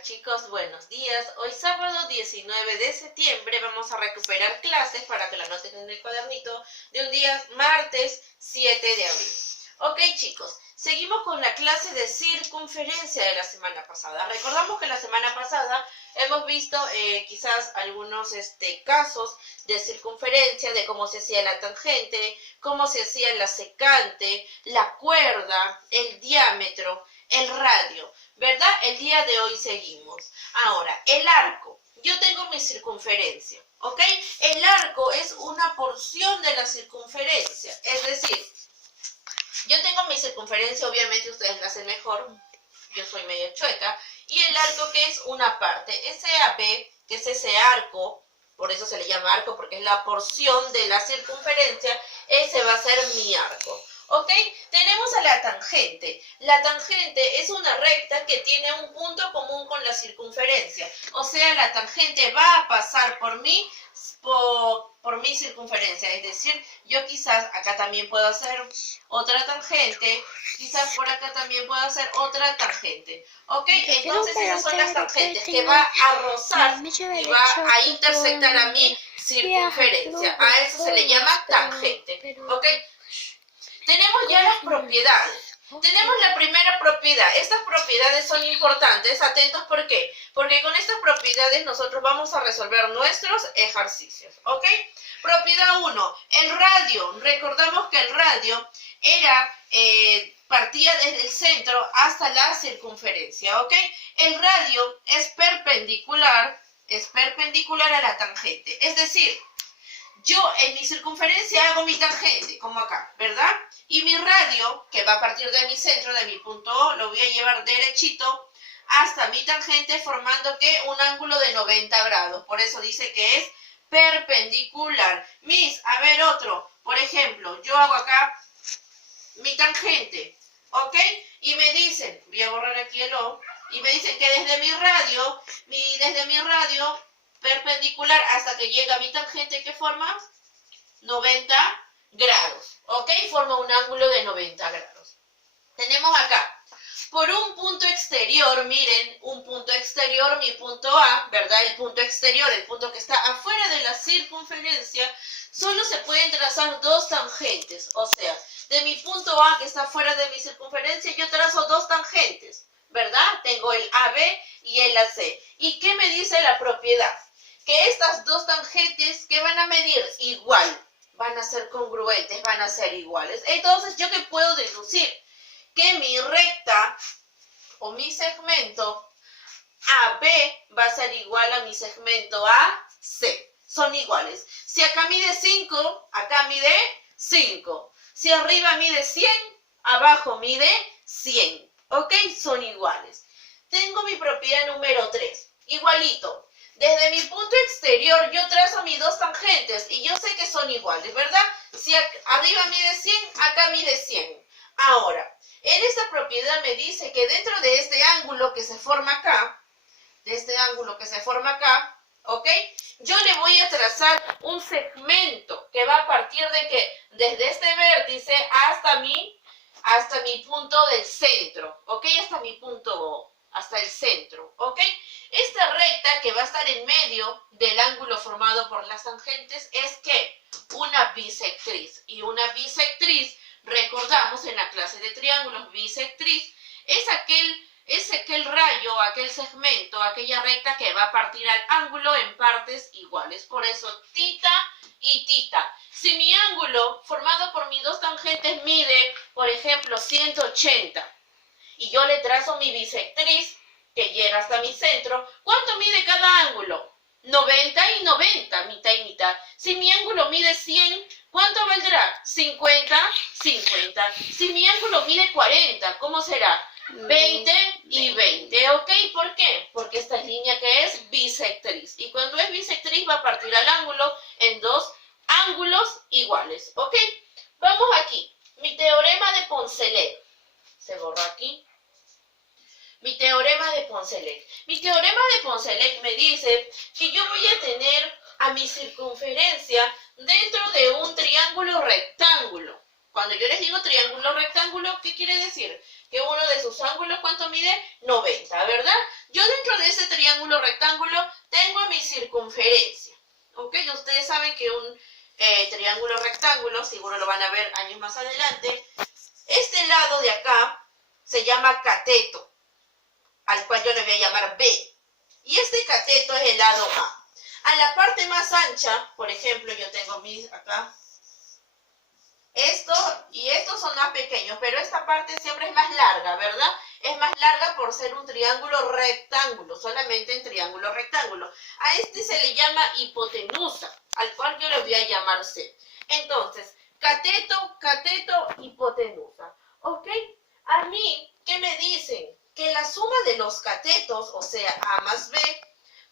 tal, chicos? Buenos días. Hoy sábado 19 de septiembre vamos a recuperar clases para que lo anoten en el cuadernito de un día martes 7 de abril. Ok, chicos, seguimos con la clase de circunferencia de la semana pasada. Recordamos que la semana pasada hemos visto quizás algunos casos de circunferencia, de cómo se hacía la tangente, cómo se hacía la secante, la cuerda, el diámetro, el radio, ¿verdad? El día de hoy seguimos. Ahora, el arco. Yo tengo mi circunferencia, ¿ok? El arco es una porción de la circunferencia, es decir, yo tengo mi circunferencia, obviamente ustedes la hacen mejor, yo soy medio chueca, y el arco que es una parte, ese AB, que es ese arco, por eso se le llama arco, porque es la porción de la circunferencia, ese va a ser mi arco. ¿Ok? Tenemos a la tangente. La tangente es una recta que tiene un punto común con la circunferencia. O sea, la tangente va a pasar por mi circunferencia. Es decir, yo quizás acá también puedo hacer otra tangente. Quizás por acá también puedo hacer otra tangente. ¿Ok? Entonces esas son las tangentes que va a rozar y va a intersectar a mi circunferencia. A eso se le llama tangente. ¿Ok? Tenemos ya las propiedades. Tenemos la primera propiedad. Estas propiedades son importantes. Atentos, ¿por qué? Porque con estas propiedades nosotros vamos a resolver nuestros ejercicios. ¿Ok? Propiedad 1. El radio. Recordamos que el radio partía desde el centro hasta la circunferencia. ¿Ok? El radio es perpendicular a la tangente. Es decir, yo en mi circunferencia hago mi tangente, como acá, ¿verdad? Y mi radio, que va a partir de mi centro, de mi punto O, lo voy a llevar derechito hasta mi tangente, formando ¿qué? Un ángulo de 90 grados. Por eso dice que es perpendicular. A ver otro. Por ejemplo, yo hago acá mi tangente, ¿ok? Y me dicen, voy a borrar aquí el O, y me dicen que desde mi radio perpendicular hasta que llega a mi tangente, ¿qué forma? 90 grados, ¿ok? Forma un ángulo de 90 grados. Tenemos acá, por un punto exterior, miren, un punto exterior, mi punto A, ¿verdad? El punto exterior, el punto que está afuera de la circunferencia, solo se pueden trazar dos tangentes, o sea, de mi punto A que está fuera de mi circunferencia, yo trazo dos tangentes, ¿verdad? Tengo el AB y el AC. ¿Y qué me dice la propiedad? Que estas dos tangentes que van a medir igual, van a ser congruentes, van a ser iguales. Entonces, ¿yo qué puedo deducir? Que mi recta o mi segmento AB va a ser igual a mi segmento AC. Son iguales. Si acá mide 5, acá mide 5. Si arriba mide 100, abajo mide 100. ¿Ok? Son iguales. Tengo mi propiedad número 3. Igualito. Desde mi punto exterior yo trazo mis dos tangentes y yo sé que son iguales, ¿verdad? Si arriba mide 100, acá mide 100. Ahora, en esta propiedad me dice que dentro de este ángulo que se forma acá, ¿ok? Yo le voy a trazar un segmento que va a partir de que desde este vértice hasta mi punto del centro, ¿ok? Hasta mi punto O, hasta el centro, ¿ok? Esta recta que va a estar en medio del ángulo formado por las tangentes es ¿qué? Una bisectriz. Y una bisectriz, recordamos en la clase de triángulos, bisectriz, es aquel rayo, aquel segmento, aquella recta que va a partir al ángulo en partes iguales. Por eso, tita y tita. Si mi ángulo formado por mis dos tangentes mide, por ejemplo, 180, y yo le trazo mi bisectriz, que llega hasta mi centro, ¿cuánto mide cada ángulo? 90 y 90, mitad y mitad. Si mi ángulo mide 100, ¿cuánto valdrá? 50, 50. Si mi ángulo mide 40, ¿cómo será? 20 y 20, ¿ok? ¿Por qué? Porque esta línea que es bisectriz. Y cuando es bisectriz va a partir al ángulo en dos ángulos iguales, ¿ok? Vamos aquí. Mi teorema de Poncelet. Se borra aquí. Mi teorema de Poncelet. Mi teorema de Poncelet me dice que yo voy a tener a mi circunferencia dentro de un triángulo rectángulo. Cuando yo les digo triángulo rectángulo, ¿qué quiere decir? Que uno de sus ángulos, ¿cuánto mide? 90, ¿verdad? Yo dentro de ese triángulo rectángulo, tengo mi circunferencia. ¿Ok? Ustedes saben que un triángulo rectángulo, seguro lo van a ver años más adelante, este lado de acá se llama cateto, al cual yo le voy a llamar B. Y este cateto es el lado A. A la parte más ancha, por ejemplo, yo tengo mis acá, esto y estos son más pequeños, pero esta parte siempre es más larga, ¿verdad? Es más larga por ser un triángulo rectángulo, solamente en triángulo rectángulo. A este se le llama hipotenusa, al cual yo le voy a llamar C. Entonces, cateto, cateto, hipotenusa. ¿Ok? A mí, ¿qué me dicen? Que la suma de los catetos, o sea, A más B,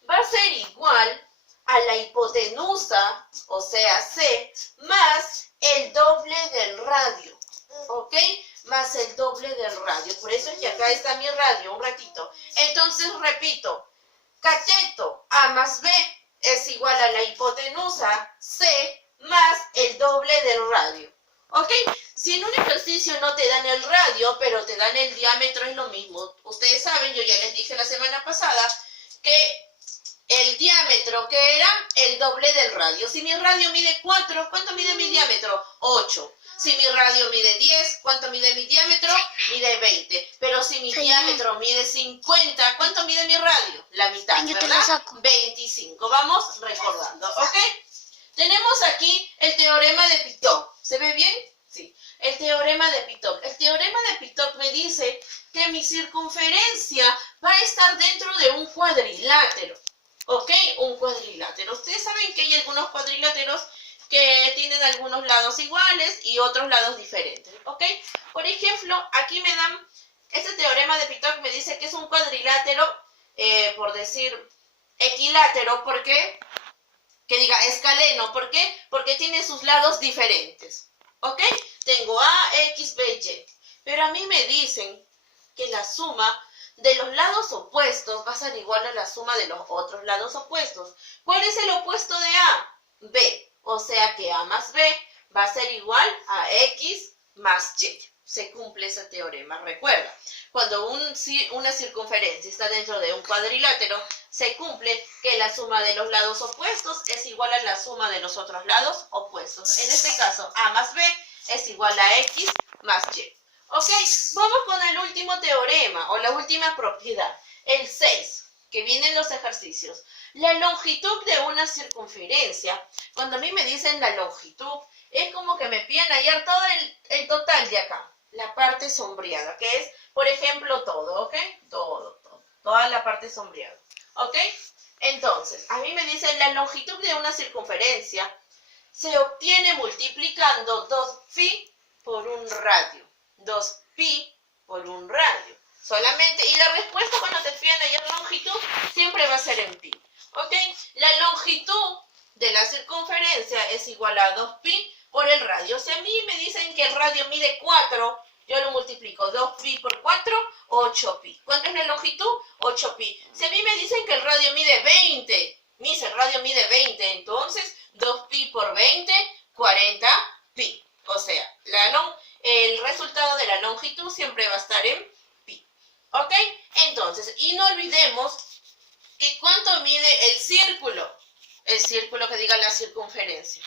va a ser igual a la hipotenusa, o sea, C, más el doble del radio, ¿ok? Más el doble del radio. Por eso es que acá está mi radio, un ratito. Entonces, repito, cateto A más B es igual a la hipotenusa C más el doble del radio, ¿ok? Si en un ejercicio no te dan el radio, pero te dan el diámetro, es lo mismo. Ustedes saben, yo ya les dije la semana pasada, que el diámetro, que era el doble del radio. Si mi radio mide 4, ¿cuánto mide mi diámetro? 8. Si mi radio mide 10, ¿cuánto mide mi diámetro? Mide 20. Pero si mi diámetro mide 50, ¿cuánto mide mi radio? La mitad, ¿verdad? 25. Vamos recordando, ¿ok? Tenemos aquí el teorema de Pitot. ¿Se ve bien? Sí. El teorema de Pitot. El teorema de Pitot me dice que mi circunferencia va a estar dentro de un cuadrilátero. ¿Ok? Un cuadrilátero. Ustedes saben que hay algunos cuadriláteros que tienen algunos lados iguales y otros lados diferentes. ¿Ok? Por ejemplo, aquí me dan, este teorema de Pitot me dice que es un cuadrilátero, por decir, equilátero. ¿Por qué? Que diga escaleno. ¿Por qué? Porque tiene sus lados diferentes. ¿Ok? Tengo A, X, B, Y. Pero a mí me dicen que la suma de los lados opuestos va a ser igual a la suma de los otros lados opuestos. ¿Cuál es el opuesto de A? B. O sea que A más B va a ser igual a X más Y. Se cumple ese teorema. Recuerda, cuando una circunferencia está dentro de un cuadrilátero, se cumple que la suma de los lados opuestos es igual a la suma de los otros lados opuestos. En este caso, A más B es igual a X más Y. Ok, vamos con el último teorema o la última propiedad, el 6, que viene en los ejercicios. La longitud de una circunferencia, cuando a mí me dicen la longitud, es como que me piden hallar todo el total de acá, la parte sombreada, que es, por ejemplo, todo, ¿ok? Todo, toda la parte sombreada, ¿ok? Entonces, a mí me dicen la longitud de una circunferencia se obtiene multiplicando 2π por un radio. 2π por un radio. Solamente, y la respuesta cuando te piden hallar longitud siempre va a ser en pi. ¿Ok? La longitud de la circunferencia es igual a 2π por el radio. Si a mí me dicen que el radio mide 4, yo lo multiplico. 2π por 4, 8π. ¿Cuánto es la longitud? 8π. Si a mí me dicen que el radio mide 20, el radio mide 20, entonces 2π por 20, 40π. O sea, el resultado de la longitud siempre va a estar en pi. ¿Ok? Entonces, y no olvidemos que ¿cuánto mide el círculo? El círculo que diga la circunferencia.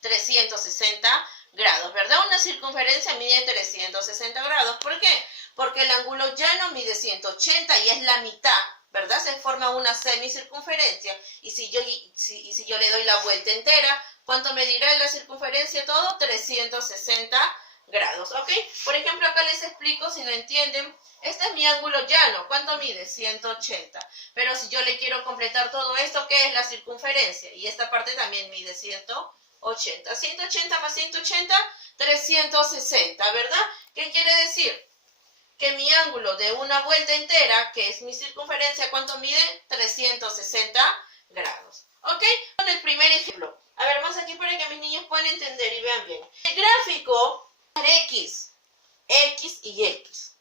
360 grados, ¿verdad? Una circunferencia mide 360 grados. ¿Por qué? Porque el ángulo llano mide 180 y es la mitad, ¿verdad? Se forma una semicircunferencia. Y si yo le doy la vuelta entera, ¿cuánto medirá la circunferencia todo? 360 grados, ¿ok? Por ejemplo, acá les explico si no entienden. Este es mi ángulo llano. ¿Cuánto mide? 180. Pero si yo le quiero completar todo esto, ¿qué es la circunferencia? Y esta parte también mide 180. 180 más 180, 360, ¿verdad? ¿Qué quiere decir? Que mi ángulo de una vuelta entera, que es mi circunferencia, ¿cuánto mide? 360 grados. ¿Ok? Con el primer ejemplo. A ver, más aquí para que mis niños puedan entender y vean bien. El gráfico X y X.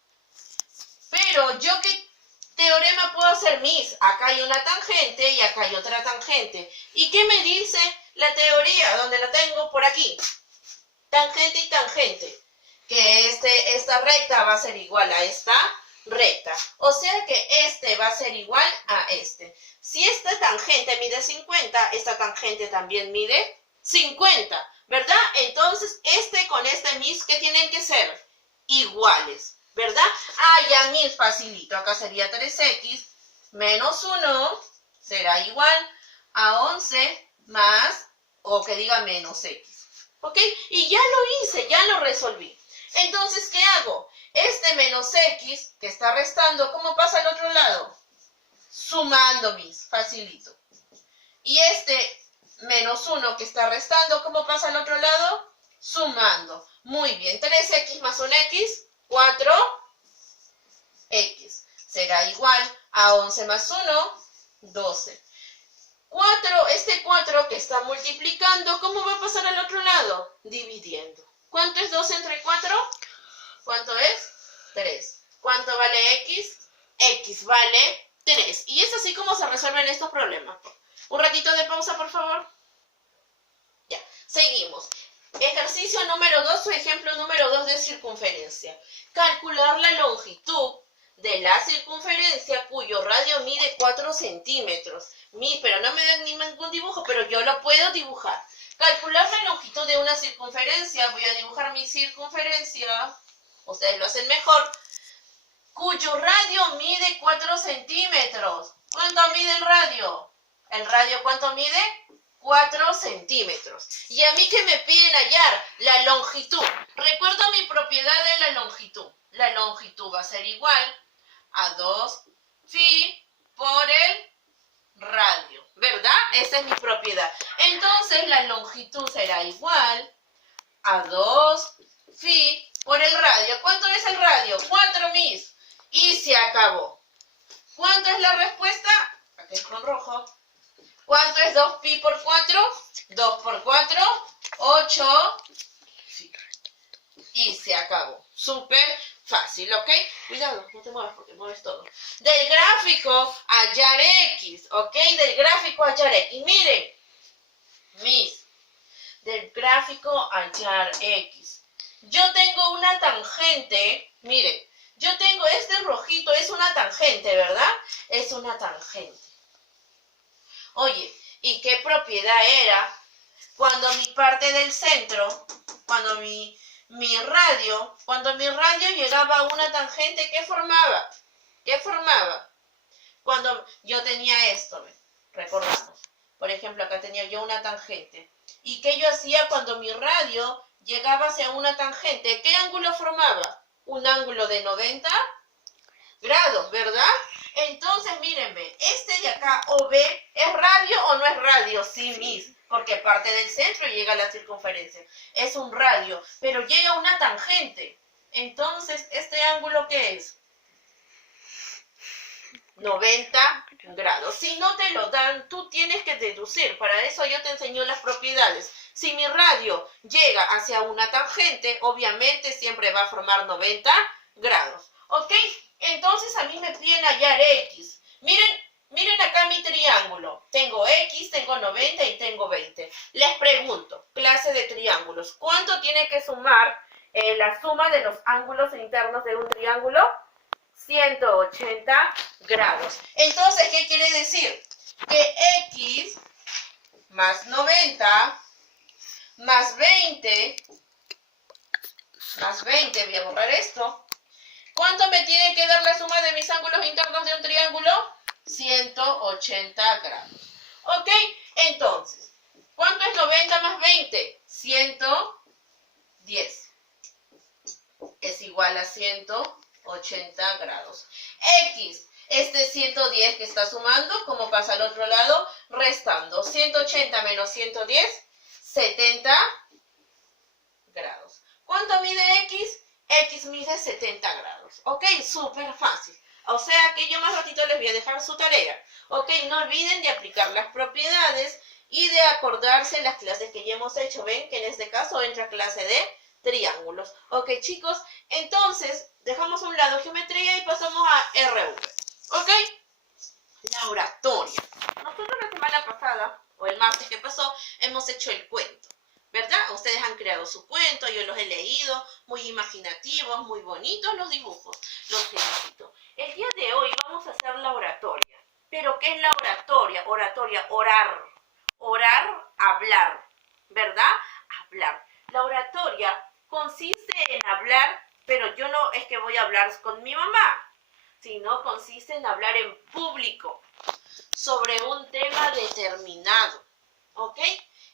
Pero yo ¿qué teorema puedo hacer, Miss? Acá hay una tangente y acá hay otra tangente. ¿Y qué me dice la teoría? Donde la tengo por aquí. Tangente y tangente. Que esta recta va a ser igual a esta recta. O sea que este va a ser igual a este. Si esta tangente mide 50, esta tangente también mide 50, ¿verdad? Entonces, este con este, mis, ¿qué tienen que ser? Iguales, ¿verdad? Ah, ya, mis, facilito. Acá sería 3x menos 1 será igual a 11 más, o que diga menos x. ¿Ok? Y ya lo hice, ya lo resolví. Entonces, ¿qué hago? Este menos x que está restando, ¿cómo pasa al otro lado? Sumando, mis, facilito. Y este menos 1 que está restando, ¿cómo pasa al otro lado? Sumando. Muy bien, 3x más 1x, 4x. Será igual a 11 más 1, 12. 4, este 4 que está multiplicando, ¿cómo va a pasar al otro lado? Dividiendo. ¿Cuánto es 2 entre 4? ¿Cuánto es? 3. ¿Cuánto vale x? X vale 3. Y es así como se resuelven estos problemas. Un ratito de pausa, por favor. Ya, seguimos. Ejercicio número 2 o ejemplo número 2 de circunferencia. Calcular la longitud de la circunferencia cuyo radio mide 4 centímetros. Pero no me dan ningún dibujo, pero yo lo puedo dibujar. Calcular la longitud de una circunferencia. Voy a dibujar mi circunferencia. Ustedes lo hacen mejor. Cuyo radio mide 4 centímetros. ¿Cuánto mide el radio? ¿El radio cuánto mide? 4 centímetros. Y a mí que me piden hallar la longitud. Recuerdo mi propiedad de la longitud. La longitud va a ser igual a 2 phi por el radio, ¿verdad? Esa es mi propiedad. Entonces la longitud será igual a 2 phi por el radio. ¿Cuánto es el radio? 4, mis. Y se acabó. ¿Cuánto es la respuesta? Aquí es con rojo. ¿Cuánto es 2 pi por 4? 2 por 4, 8. Y se acabó. Súper fácil, ¿ok? Cuidado, no te muevas porque mueves todo. Del gráfico, hallar x, ¿ok? Del gráfico, hallar x. Miren, mis, del gráfico, hallar x. Yo tengo una tangente, miren, yo tengo este rojito, es una tangente, ¿verdad? Es una tangente. Oye, ¿y qué propiedad era cuando mi parte del centro, cuando mi radio llegaba a una tangente, ¿qué formaba? ¿Qué formaba? Cuando yo tenía esto, recordamos. Por ejemplo, acá tenía yo una tangente. ¿Y qué yo hacía cuando mi radio llegaba hacia una tangente? ¿Qué ángulo formaba? Un ángulo de 90 grados, ¿verdad? Entonces, mírenme, este de acá, OB, ¿es radio o no es radio? Sí, mis, porque parte del centro y llega a la circunferencia. Es un radio, pero llega a una tangente. Entonces, ¿este ángulo qué es? 90 grados. Si no te lo dan, tú tienes que deducir. Para eso yo te enseño las propiedades. Si mi radio llega hacia una tangente, obviamente siempre va a formar 90 grados. ¿Ok? Entonces a mí me piden hallar x. Miren acá mi triángulo. Tengo x, tengo 90 y tengo 20. Les pregunto, clase de triángulos, ¿cuánto tiene que sumar la suma de los ángulos internos de un triángulo? 180 grados. Entonces, ¿qué quiere decir? Que x más 90 más 20, voy a borrar esto. ¿Cuánto me tiene que dar la suma de mis ángulos internos de un triángulo? 180 grados. ¿Ok? Entonces, ¿cuánto es 90 más 20? 110. Es igual a 180 grados. X, este 110 que está sumando, ¿cómo pasa al otro lado? Restando. 180 menos 110, 70 grados. ¿Cuánto mide X? X mide 70 grados. ¿Ok? Súper fácil. O sea que yo más ratito les voy a dejar su tarea. ¿Ok? No olviden de aplicar las propiedades y de acordarse las clases que ya hemos hecho. Ven que en este caso entra clase de triángulos. ¿Ok, chicos? Entonces, dejamos a un lado geometría y pasamos a RV. ¿Ok? La oratoria. Nosotros la semana pasada, o el martes que pasó, hemos hecho el cuento. ¿Verdad? Ustedes han creado su cuento, yo los he leído, muy imaginativos, muy bonitos los dibujos, los felicito. Pero ¿qué es la oratoria? Oratoria, orar, hablar, ¿verdad? Hablar. La oratoria consiste en hablar, pero yo no es que voy a hablar con mi mamá, sino consiste en hablar en público sobre un tema determinado, ¿ok?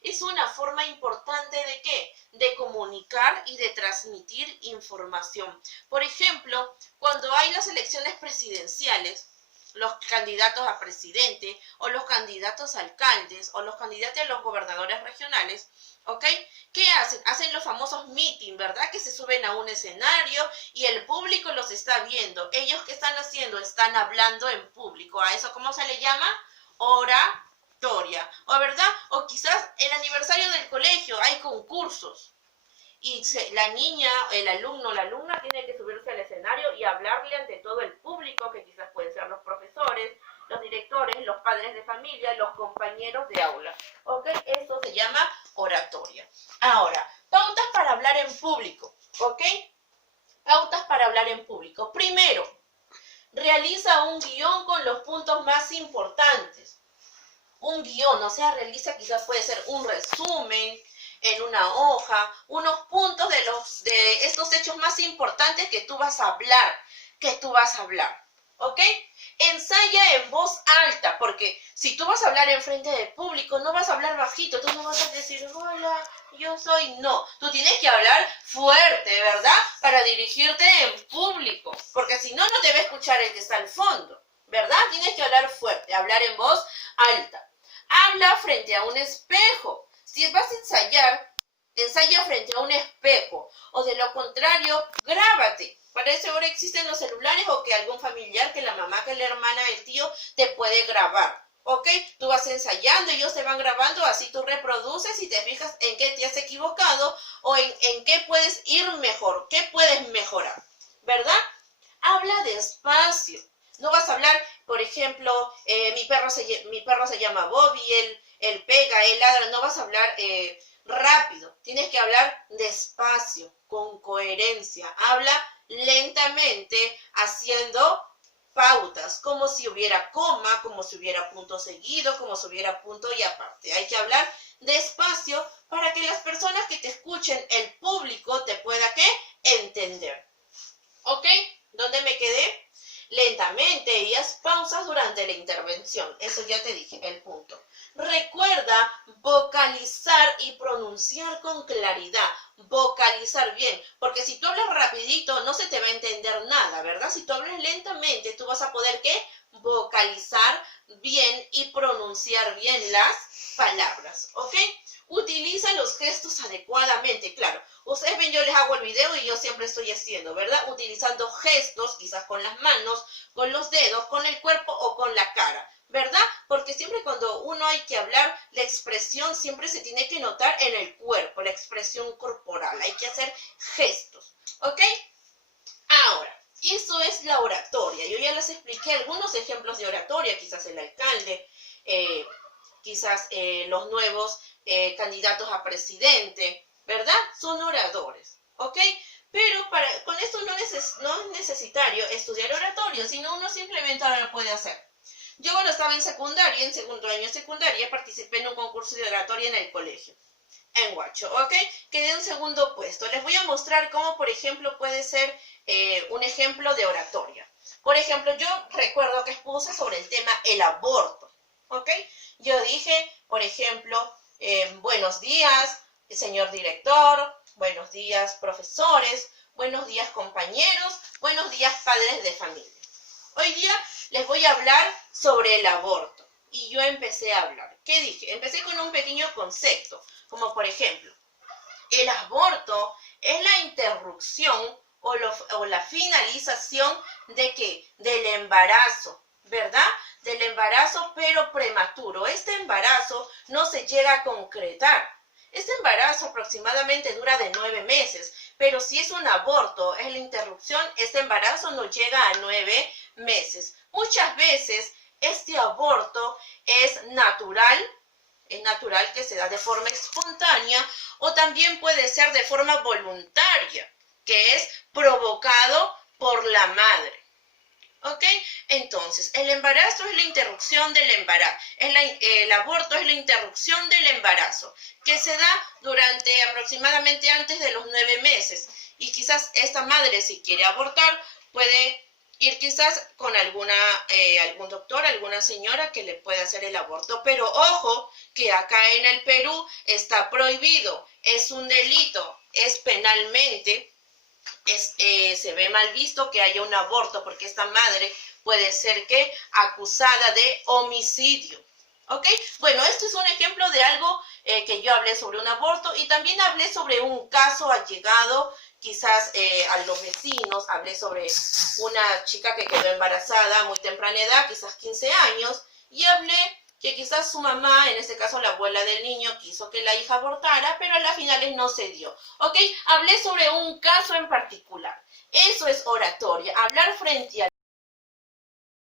Es una forma importante ¿de qué? De comunicar y de transmitir información. Por ejemplo, cuando hay las elecciones presidenciales, los candidatos a presidente o los candidatos a alcaldes o los candidatos a los gobernadores regionales, ¿ok? ¿Qué hacen? Hacen los famosos meeting, ¿verdad? Que se suben a un escenario y el público los está viendo. ¿Ellos qué están haciendo? Están hablando en público. ¿A eso cómo se le llama? Oratoria. ¿O verdad? O quizás el aniversario del colegio, hay concursos. Y la niña, el alumno, la alumna tiene que subirse al escenario y hablarle ante todo el público, que quizás pueden ser los profesores, los directores, los padres de familia, los compañeros de aula. ¿Ok? Eso se llama oratoria. Ahora, pautas para hablar en público. ¿Ok? Pautas para hablar en público. Primero, realiza un guión con los puntos más importantes. Un guión, o sea, realiza quizás puede ser un resumen en una hoja, unos puntos de estos hechos más importantes que tú vas a hablar, ¿ok? Ensaya en voz alta, porque si tú vas a hablar en frente del público, no vas a hablar bajito, tú no vas a decir, hola, yo soy, no. Tú tienes que hablar fuerte, ¿verdad? Para dirigirte en público, porque si no, no te va a escuchar el que está al fondo, ¿verdad? Tienes que hablar fuerte, hablar en voz alta. Habla frente a un espejo. Si vas a ensayar, ensaya frente a un espejo. O de lo contrario, grábate. Para eso ahora existen los celulares o que algún familiar, que la mamá, que la hermana, el tío, te puede grabar. ¿Ok? Tú vas ensayando, ellos te van grabando, así tú reproduces y te fijas en qué te has equivocado o en qué puedes ir mejor, qué puedes mejorar. ¿Verdad? Habla despacio. No vas a hablar, por ejemplo, mi perro se llama Bobby, él pega, él ladra. No vas a hablar rápido. Tienes que hablar despacio, con coherencia. Habla lentamente, haciendo pautas, como si hubiera coma, como si hubiera punto seguido, como si hubiera punto y aparte. Hay que hablar despacio para que las personas que te escuchen, el público, te pueda ¿qué? Entender. ¿Ok? ¿Dónde me quedé? Lentamente y haz pausas durante la intervención. Eso ya te dije, el punto. Recuerda vocalizar y pronunciar con claridad. Vocalizar bien. Porque si tú hablas rapidito, no se te va a entender nada, ¿verdad? Si tú hablas lentamente, tú vas a poder, ¿qué? Vocalizar bien y pronunciar bien las palabras, ¿ok? Utiliza los gestos adecuadamente, claro. Ustedes ven, yo les hago el video y yo siempre estoy haciendo, ¿verdad? Utilizando gestos, quizás con las manos, con los dedos, con el cuerpo o con la cara, ¿verdad? Porque siempre cuando uno hay que hablar, la expresión siempre se tiene que notar en el cuerpo, la expresión corporal. Hay que hacer gestos, ¿ok? Ahora, eso es la oratoria. Yo ya les expliqué algunos ejemplos de oratoria, quizás el alcalde, quizás los nuevos candidatos a presidente, ¿verdad? Son oradores, ¿ok? Pero con esto no es necesario estudiar oratorio, sino uno simplemente ahora lo puede hacer. Yo cuando estaba en secundaria, en segundo año de secundaria, participé en un concurso de oratoria en el colegio, en Huacho, ¿ok? Quedé en segundo puesto. Les voy a mostrar cómo, por ejemplo, puede ser un ejemplo de oratoria. Por ejemplo, yo recuerdo que expuse sobre el tema el aborto, ¿ok? Yo dije, por ejemplo, buenos días, señor director, buenos días, profesores, buenos días, compañeros, buenos días, padres de familia. Hoy día les voy a hablar sobre el aborto. Y yo empecé a hablar. ¿Qué dije? Empecé con un pequeño concepto, como por ejemplo, el aborto es la interrupción o la finalización ¿de qué? Del embarazo, ¿verdad? Del embarazo pero prematuro. Este embarazo no se llega a concretar. Este embarazo aproximadamente dura de 9 meses, pero si es un aborto, es la interrupción, este embarazo no llega a 9 meses. Muchas veces este aborto es natural que se da de forma espontánea o también puede ser de forma voluntaria, que es provocado por la madre. ¿Ok? Entonces, el embarazo es la interrupción del embarazo. El aborto es la interrupción del embarazo, que se da durante aproximadamente antes de los 9 meses. Y quizás esta madre, si quiere abortar, puede ir quizás con algún doctor, alguna señora que le pueda hacer el aborto. Pero ojo, que acá en el Perú está prohibido, es un delito, es penalmente. Se ve mal visto que haya un aborto porque esta madre puede ser que acusada de homicidio. ¿Ok? Bueno, esto es un ejemplo de algo que yo hablé sobre un aborto y también hablé sobre un caso allegado quizás a los vecinos. Hablé sobre una chica que quedó embarazada a muy temprana edad, quizás 15 años, y hablé que quizás su mamá, en este caso la abuela del niño, quiso que la hija abortara, pero a las finales no se dio. ¿Ok? Hablé sobre un caso en particular. Eso es oratoria, hablar frente a